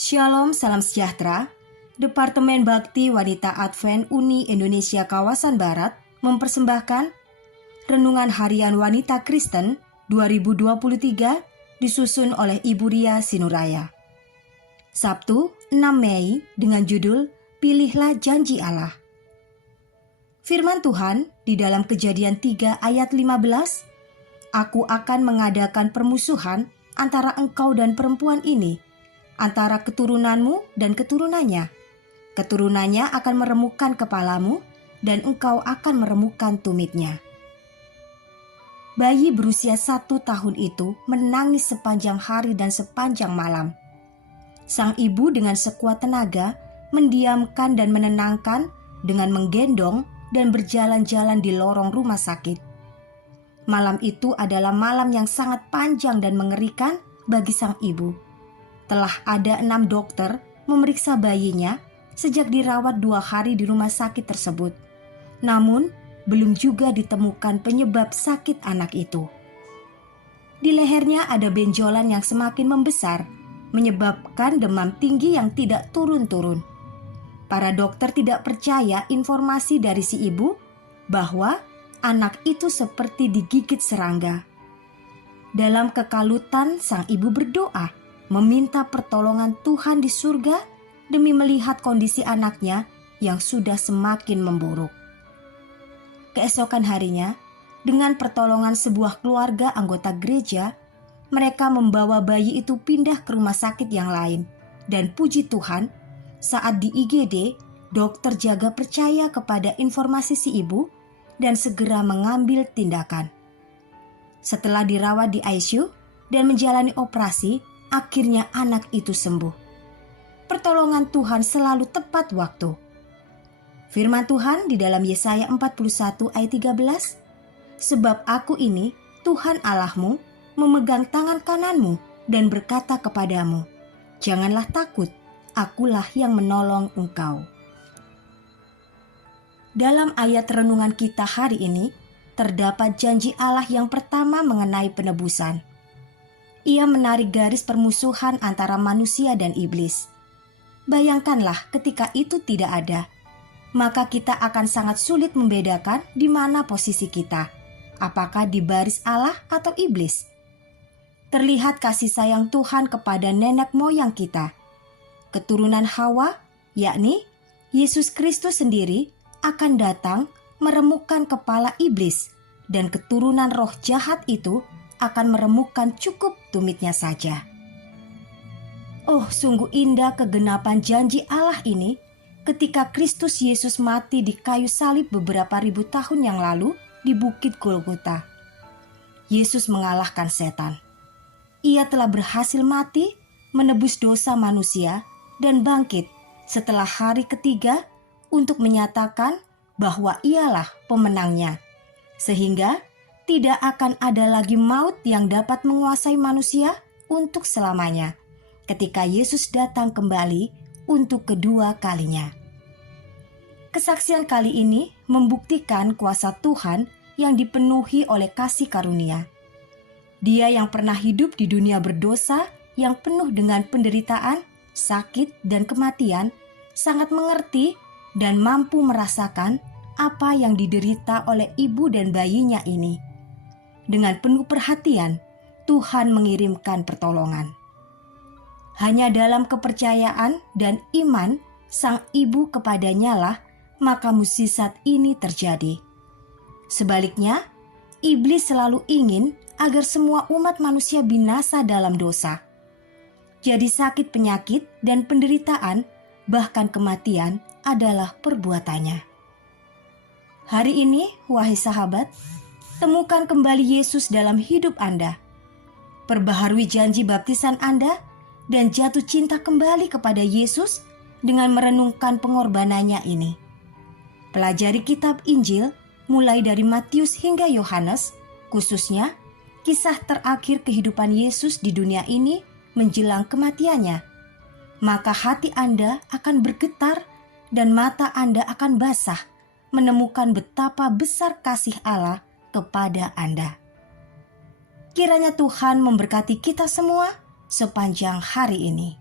Shalom, salam sejahtera. Departemen Bakti Wanita Advent Uni Indonesia Kawasan Barat mempersembahkan Renungan Harian Wanita Kristen 2023 disusun oleh Ibu Ria Sinuraya. Sabtu 6 Mei dengan judul Pilihlah Janji Allah. Firman Tuhan di dalam Kejadian 3 ayat 15, Aku akan mengadakan permusuhan antara engkau dan perempuan ini, antara keturunanmu dan keturunannya. Keturunannya akan meremukkan kepalamu, dan engkau akan meremukkan tumitnya. Bayi berusia 1 tahun itu menangis sepanjang hari dan sepanjang malam. Sang ibu dengan sekuat tenaga mendiamkan dan menenangkan dengan menggendong dan berjalan-jalan di lorong rumah sakit. Malam itu adalah malam yang sangat panjang dan mengerikan bagi sang ibu. Telah ada 6 dokter memeriksa bayinya sejak dirawat 2 hari di rumah sakit tersebut. Namun, belum juga ditemukan penyebab sakit anak itu. Di lehernya ada benjolan yang semakin membesar, menyebabkan demam tinggi yang tidak turun-turun. Para dokter tidak percaya informasi dari si ibu bahwa anak itu seperti digigit serangga. Dalam kekalutan, sang ibu berdoa meminta pertolongan Tuhan di surga demi melihat kondisi anaknya yang sudah semakin memburuk. Keesokan harinya, dengan pertolongan sebuah keluarga anggota gereja, mereka membawa bayi itu pindah ke rumah sakit yang lain. Dan puji Tuhan, saat di IGD, dokter jaga percaya kepada informasi si ibu dan segera mengambil tindakan. Setelah dirawat di ICU dan menjalani operasi, akhirnya anak itu sembuh. Pertolongan Tuhan selalu tepat waktu. Firman Tuhan di dalam Yesaya 41 ayat 13, Sebab aku ini, Tuhan Allahmu, memegang tangan kananmu dan berkata kepadamu, Janganlah takut, akulah yang menolong engkau. Dalam ayat renungan kita hari ini, terdapat janji Allah yang pertama mengenai penebusan. Ia menarik garis permusuhan antara manusia dan iblis. Bayangkanlah ketika itu tidak ada, maka kita akan sangat sulit membedakan di mana posisi kita, apakah di baris Allah atau iblis. Terlihat kasih sayang Tuhan kepada nenek moyang kita. Keturunan Hawa, yakni Yesus Kristus sendiri, akan datang meremukkan kepala iblis, dan keturunan roh jahat itu akan meremukkan cukup tumitnya saja. Oh, sungguh indah kegenapan janji Allah ini ketika Kristus Yesus mati di kayu salib beberapa ribu tahun yang lalu di Bukit Golgota. Yesus mengalahkan setan. Ia telah berhasil mati, menebus dosa manusia, dan bangkit setelah hari ketiga untuk menyatakan bahwa ialah pemenangnya. Sehingga tidak akan ada lagi maut yang dapat menguasai manusia untuk selamanya ketika Yesus datang kembali untuk kedua kalinya. Kesaksian kali ini membuktikan kuasa Tuhan yang dipenuhi oleh kasih karunia. Dia yang pernah hidup di dunia berdosa yang penuh dengan penderitaan, sakit, dan kematian sangat mengerti dan mampu merasakan apa yang diderita oleh ibu dan bayinya ini. Dengan penuh perhatian, Tuhan mengirimkan pertolongan. Hanya dalam kepercayaan dan iman sang ibu kepadanya lah maka mukjizat ini terjadi. Sebaliknya, iblis selalu ingin agar semua umat manusia binasa dalam dosa. Jadi sakit penyakit dan penderitaan, bahkan kematian adalah perbuatannya. Hari ini, wahai sahabat, temukan kembali Yesus dalam hidup Anda. Perbaharui janji baptisan Anda dan jatuh cinta kembali kepada Yesus dengan merenungkan pengorbanannya ini. Pelajari kitab Injil mulai dari Matius hingga Yohanes, khususnya kisah terakhir kehidupan Yesus di dunia ini menjelang kematiannya. Maka hati Anda akan bergetar dan mata Anda akan basah menemukan betapa besar kasih Allah kepada Anda. Kiranya Tuhan memberkati kita semua sepanjang hari ini.